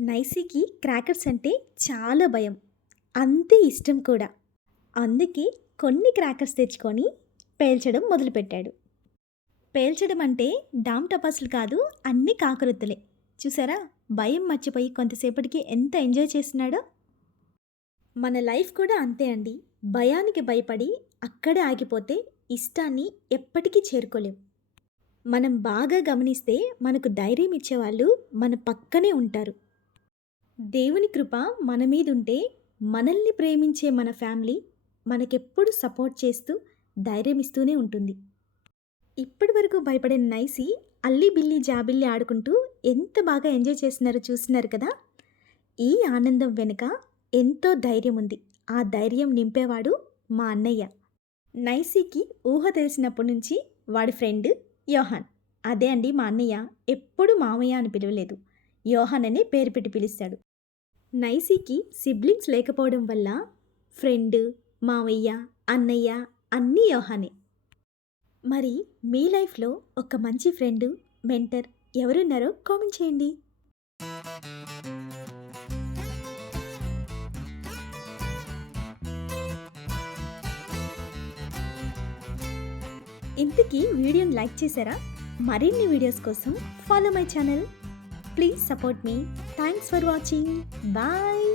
నైసీకి crackers అంటే చాలా భయం. అంతే ఇష్టం కూడా. అందుకే కొన్ని క్రాకర్స్ తెచ్చుకొని పేల్చడం మొదలుపెట్టాడు. పేల్చడం అంటే డామ్ టపాసులు కాదు, అన్నీ కాకరొత్తులే. చూసారా? భయం మర్చిపోయి కొంతసేపటికి ఎంత ఎంజాయ్ చేస్తున్నాడో. మన లైఫ్ కూడా అంతే అండి. భయానికి భయపడి అక్కడే ఆగిపోతే ఇష్టాన్ని ఎప్పటికీ చేరుకోలేం. మనం బాగా గమనిస్తే మనకు ధైర్యం ఇచ్చేవాళ్ళు మన పక్కనే ఉంటారు. దేవుని కృప మన మీదుంటే మనల్ని ప్రేమించే మన ఫ్యామిలీ మనకెప్పుడు సపోర్ట్ చేస్తూ ధైర్యం ఇస్తూనే ఉంటుంది. ఇప్పటి వరకు భయపడిన నైసి అల్లి బిల్లి జాబిల్లి ఆడుకుంటూ ఎంత బాగా ఎంజాయ్ చేస్తున్నారో చూస్తున్నారు కదా. ఈ ఆనందం వెనుక ఎంతో ధైర్యం ఉంది. ఆ ధైర్యం నింపేవాడు మా అన్నయ్య. నైసీకి ఊహ తెలిసినప్పటి నుంచి వాడి ఫ్రెండ్ యోహాన్. అదే అండి మా అన్నయ్య. ఎప్పుడు మామయ్య అని పిలవలేదు, యోహాన్ అనే పేరు పెట్టి పిలుస్తాడు. నైసీకి సిబ్లింగ్స్ లేకపోవడం వల్ల ఫ్రెండ్, మావయ్య, అన్నయ్య అన్నీ యోహానే. మరి మీ లైఫ్లో ఒక మంచి ఫ్రెండ్, మెంటర్ ఎవరున్నారో కామెంట్ చేయండి. ఇంతకీ వీడియోని లైక్ చేశారా? మరిన్ని వీడియోస్ కోసం follow my channel. Please support me. Thanks for watching. Bye.